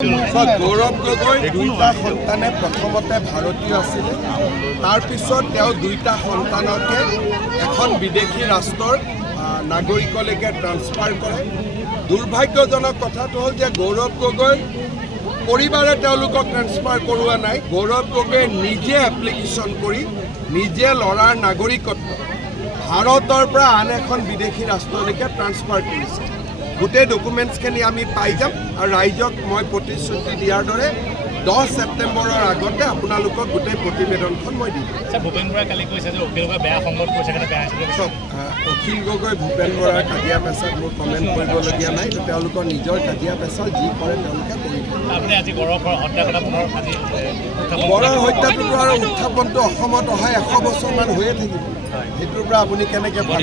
গৌৰৱ গগৈ দুইটা সন্তানে প্ৰথমতে ভাৰতীয় আছিলে তাৰ পিছত তেওঁ দুইটা সন্তানকে এখন বিদেশী ৰাষ্ট্ৰৰ নাগৰিকলৈকে ট্ৰান্সফাৰ কৰে। দুৰ্ভাগ্যজনক কথাটো হ'ল যে গৌৰৱ গগৈ পৰিবাৰে তেওঁলোকক ট্ৰান্সফাৰ কৰোৱা নাই। গৌৰৱ গগৈয়ে নিজে এপ্লিকেশ্যন কৰি নিজে ল'ৰাৰ নাগৰিকত্ব ভাৰতৰ পৰা আন এখন বিদেশী ৰাষ্ট্ৰলৈকে ট্ৰান্সফাৰ কৰিছে। গোটেই ডকুমেণ্টছখিনি আমি পাই যাম আৰু ৰাইজক মই প্ৰতিশ্ৰুতি দিয়াৰ দৰে 10 ছেপ্টেম্বৰৰ আগতে আপোনালোকক গোটেই প্ৰতিবেদনখন মই দিম। ভূপেন বৰাই কালি কৈছে যে অখিল গগৈ বেয়া সংগত কৰিছে কাৰণে বেয়া হৈছে। চব অখিল গগৈ ভূপেন বৰাৰ কাজিয়া পেচাত মোৰ কমেণ্ট কৰিবলগীয়া নাই। তেওঁলোকৰ নিজৰ কাজিয়া পেচাল যি কৰে তেওঁলোকে কৰি থাকে। আপুনি আজি গড়ৰ হত্যা কথা পুনৰ আজি গড়ৰ হত্যাটোতো আৰু উত্থাপনটো অসমত অহা 100 বছৰমান হৈয়ে থাকিব। সেইটোৰ পৰা আপুনি কেনেকৈ ভাল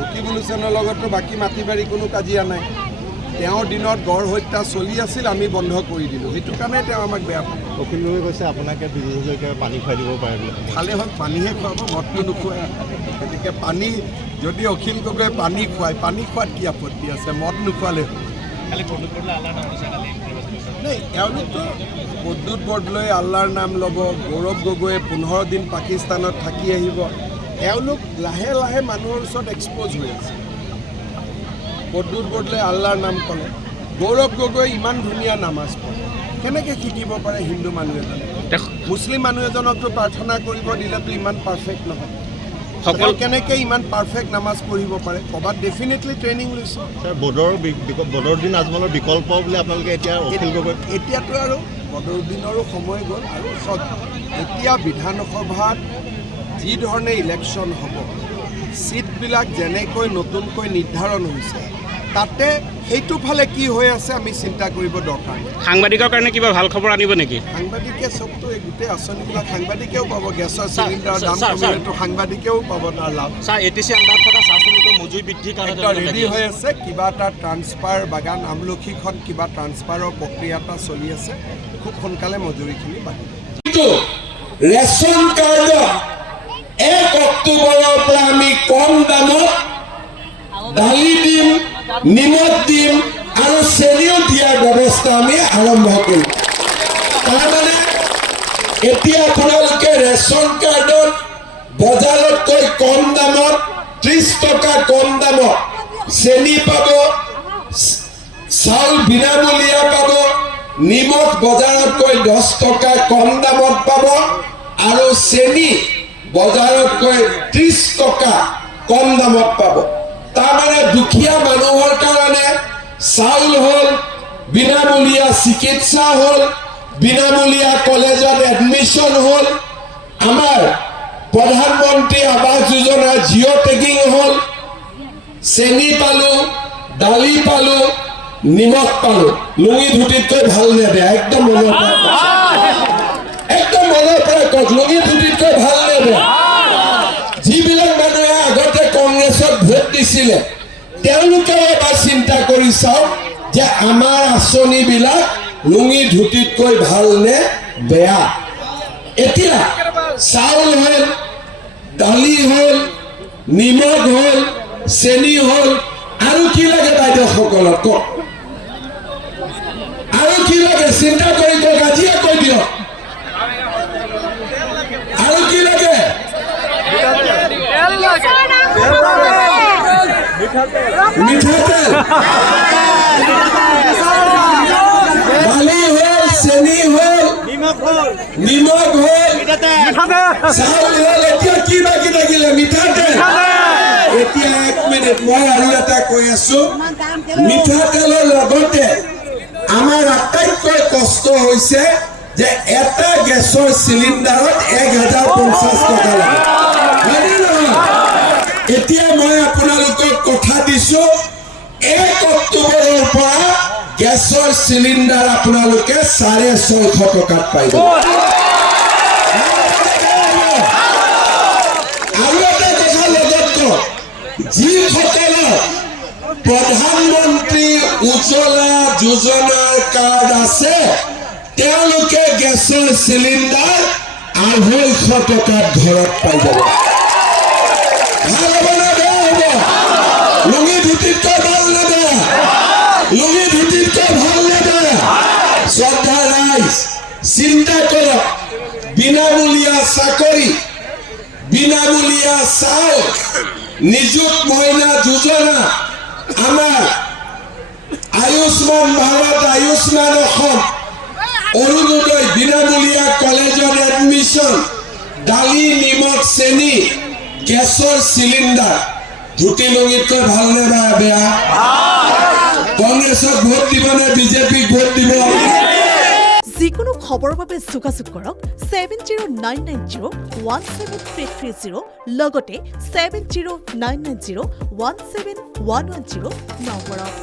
ৰকিবুল হুছেইনৰ লগতো বাকী মাটি বাৰী কোনো কাজিয়া নাই। তেওঁৰ দিনত গড় হত্যা চলি আছিল, আমি বন্ধ কৰি দিলোঁ। সেইটো কাৰণে তেওঁ আমাক বেয়া পায়। অখিল গগৈ কৈছে আপোনাকে বিজেপিকে পানী খুৱাই দিব পাৰে বুলি। ভালে হ'ল, পানীহে খুৱাব, মদটো নোখোৱাই। গতিকে পানী যদি অখিল গগৈয়ে পানী খুৱায়, পানী খোৱাত কি আপত্তি আছে? মদ নোখোৱালে হ'ল। নাই, এওঁলোকতো প্ৰদ্যুৎ বৰদলৈ আল্লাৰ নাম ল'ব। গৌৰৱ গগৈয়ে 15 দিন পাকিস্তানত থাকি আহিব। এওঁলোক লাহে লাহে মানুহৰ ওচৰত এক্সপ'জ হৈ আছে। প্ৰদ্যুৎ বৰদলৈ আল্লাৰ নাম ক'লে, গৌৰৱ গগৈ ইমান ধুনীয়া নামাজ পঢ়ে, কেনেকৈ শিকিব পাৰে হিন্দু মানুহ এজনে? মুছলিম মানুহ এজনকতো প্ৰাৰ্থনা কৰিব দিলেতো ইমান পাৰফেক্ট নহয়। সকলো কেনেকৈ ইমান পাৰফেক্ট নামাজ পঢ়িব পাৰে? ক'ৰবাত ডেফিনেটলি ট্ৰেইনিং লৈছে। বদৰুদ্দিন আজমলৰ বিকল্প বুলি আপোনালোকে এতিয়া অখিল গগৈ এতিয়াতো আৰু বদৰুদ্দিনৰো সময় গ'ল। আৰু চব এতিয়া বিধানসভাত যি ধৰণে ইলেকশ্যন হ'ব, ছিটবিলাক যেনেকৈ নতুনকৈ নিৰ্ধাৰণ হৈছে, তাতে সেইটো ফালে কি হৈ আছে আমি চিন্তা কৰিব দৰকাৰ। সাংবাদিকৰ কাৰণে কিবা ভাল খবৰ আনিব নেকি? সাংবাদিকে চবতো এই গোটেই আঁচনিবিলাক সাংবাদিকেও পাব। গেছৰ চিলিণ্ডাৰৰ দাম কমিলেতো সাংবাদিকেও পাব তাৰ লাভ। ATC আণ্ডাৰত থকা চাহ শ্ৰমিকৰ মজুৰি বৃদ্ধিৰ কাৰণে ৰেডি হৈ আছে। কিবা এটা ট্ৰান্সফাৰ বাগান আমলখিখন কিবা ট্ৰান্সফাৰৰ প্ৰক্ৰিয়া এটা চলি আছে। খুব সোনকালে মজুৰিখিনি বাঢ়িব। ৰেচন কাৰ্ডত 1 অক্টোবৰৰ পৰা আমি কম দামত দালি দিম, নিমখ দিম আৰু চেনিও দিয়াৰ ব্যৱস্থা আমি আৰম্ভ কৰিম। তাৰমানে এতিয়া আপোনালোকে ৰেচন কাৰ্ডত বজাৰতকৈ কম দামত 30 টকা কম দামত চেনি পাব, চাউল বিনামূলীয়া পাব, নিমখ বজাৰতকৈ 10 টকা কম দামত পাব আৰু চেনি বজাৰতকৈ 30 টকা কম দামত পাব। তাৰমানে দুখীয়া মানুহৰ কাৰণে চাউল হ'ল, বিনামূলীয়া চিকিৎসা হ'ল, বিনামূলীয়া কলেজত এডমিশ্যন হ'ল, আমাৰ প্ৰধানমন্ত্ৰী আৱাস যোজনাৰ জিঅ' টেগিং হ'ল, চেনি পালোঁ, দালি পালোঁ, নিমখ পালোঁ। লুঙি ধুতিতকৈ ভাল নে বেয়া? একদম মনৰ পৰা কওক, লুঙি ধুতিতকৈ ভাল নে বেয়া? যিবিলাক মানুহে আগতে কংগ্ৰেছক ভোট দিছিলে, তেওঁলোকে এবাৰ চিন্তা কৰি চাওক যে আমাৰ আঁচনিবিলাক লুঙি ধুতিতকৈ ভাল নে বেয়া। এতিয়া চাউল হ'ল, দালি হ'ল, নিমখ হ'ল, চেনি হ'ল, আৰু কি লাগে বাইদেউসকলক কওক? আৰু কি লাগে চিন্তা কৰি কওক, আজিয়ে কৈ দিয়ক। আৰু কি লাগে? মিঠাতেল, দালি হ'ল, চেনি হ'ল, নিমখ হ'ল, চাউল হ'ল, এতিয়া কি বাকী থাকিলে? মিঠাতেল। এতিয়া 1 মিনিট, মই আৰু এটা কৈ আছো। মিঠাতেলৰ লগতে আমাৰ আটাইতকৈ কষ্ট হৈছে যে এটা গেছৰ চিলিণ্ডাৰত 1050 টকা লাগে। এতিয়া মই আপোনালোকক কথা দিছো, 1 অক্টোবৰৰ পৰা গেছৰ চিলিণ্ডাৰ আপোনালোকে 650 টকাত পাই যাব। আৰু এটা কথা লগত কওঁ, যিসকলৰ প্ৰধানমন্ত্ৰী উজ্জ্বলা যোজনাৰ কাৰ্ড আছে, তেওঁলোকে গেছৰ চিলিণ্ডাৰ 250 টকাত ঘৰত পাই যাব। ভাল হ'ব নে বেয়া হ'ব? লুঙি ধুতিতকৈ ভাল নে বেয়া? লুঙি ধুতিতকৈ ভাল নে বেয়া? শ্ৰদ্ধা ৰাইজ চিন্তা কৰক, বিনামূলীয়া চাকৰি, বিনামূলীয়া চাউল, নিযুত মইনা যোজনা, আমাৰ আয়ুষ্মান ভাৰত, আয়ুষ্মান অসম, অৰুণোদয়, বিনামূলীয়া কলেজত এডমিশ্যন, দালি, নিমখ, চেনি, গেছৰ চিলিণ্ডাৰ, ধুতি লুঙিতকৈ ভালনে বা বেয়া? কংগ্ৰেছক ভোট দিব নে বিজেপিক ভোট দিব? যিকোনো খবৰৰ বাবে যোগাযোগ কৰক 7099017330 লগতে 7099017110 নম্বৰত।